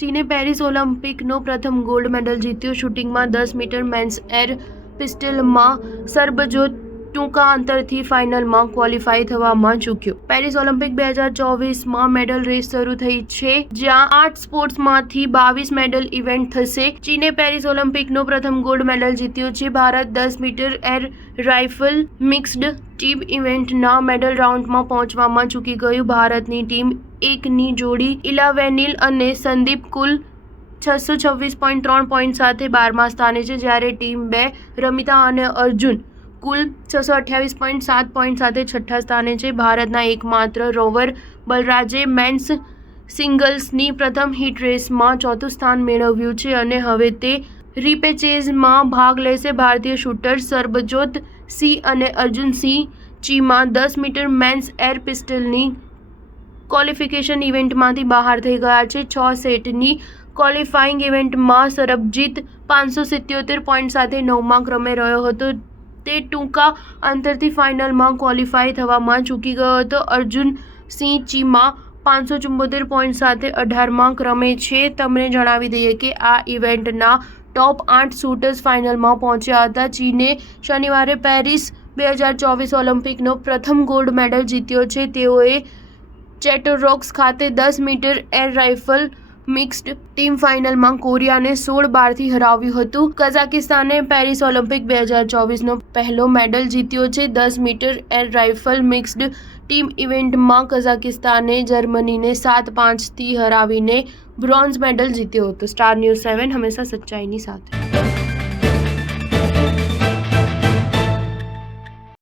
ચીને પેરિસ ઓલિમ્પિકનો પ્રથમ gold medal જીત્યો. શૂટિંગમાં 10 મીટર મેન્સ એર પિસ્ટલમાં સરબજોત ટૂંકા અંતરથી ફાઇનલમાં ક્વોલિફાય થવામાં ચૂક્યો. પેરિસ ઓલિમ્પિક 2024માં મેડલ રેસ શરૂ થઈ છે, જ્યાં 8 સ્પોર્ટ્સમાંથી 22 મેડલ ઇવેન્ટ થશે. ચીને પેરિસ ઓલિમ્પિકનો પ્રથમ ગોલ્ડ મેડલ જીત્યો છે. Bharat 10 metre air rifle mixed team ઇવેન્ટના મેડલ રાઉન્ડમાં પહોંચવામાં ચૂકી ગયું. ભારતની ટીમ 1ની જોડી ઇલાવેનિલ અને સંદીપ કુલ 626.3 પોઈન્ટ સાથે 12મા સ્થાને છે, જ્યારે ટીમ 2 રમિતા અને અર્જુન કુલ 628.7 પોઈન્ટ સાથે 6ઠ્ઠા સ્થાને છે. ભારતના એકમાત્ર રોવર બલરાજે મેન્સ સિંગલ્સની પ્રથમ હીટ રેસમાં 4થું સ્થાન મેળવ્યું છે અને હવે તે રીપેચેઝમાં ભાગ લેશે. ભારતીય શૂટર્સ સરબજોત સિંહ અને અર્જુન સિંહ ચીમા 10 મીટર મેન્સ એર પિસ્ટલની ક્વોલિફિકેશન ઇવેન્ટમાંથી બહાર થઈ ગયા છે. 6 સેટની ક્વોલિફાઇંગ ઇવેન્ટમાં સરબજીત 577 પોઈન્ટ સાથે 9મા ક્રમે રહ્યો હતો. તે ટૂંકા અંતરથી ફાઇનલમાં ક્વોલિફાય થવામાં ચૂકી ગયો હતો. અર્જુન સિંહ ચીમા 574 પોઈન્ટ સાથે 18મા ક્રમે છે. તમને જણાવી દઈએ કે આ ઇવેન્ટના ટોપ 8 શૂટર્સ ફાઇનલમાં પહોંચ્યા હતા. ચીને શનિવારે પેરિસ 2024 ઓલિમ્પિકનો પ્રથમ ગોલ્ડ મેડલ જીત્યો છે. તેઓએ ચેટરરોક્સ ખાતે 10 metre air rifle mixed team ફાઇનલમાં કોરિયાને 16-12થી હરાવ્યું હતું. કઝાકિસ્તાને પેરિસ ઓલિમ્પિક 2024નો પહેલો મેડલ જીત્યો છે. 10 metre air rifle mixed team ઇવેન્ટમાં કઝાકિસ્તાને જર્મનીને 7-5થી હરાવીને બ્રોન્ઝ મેડલ જીત્યો હતો. સ્ટાર ન્યૂઝ 7 હંમેશા સચ્ચાઈની સાથે.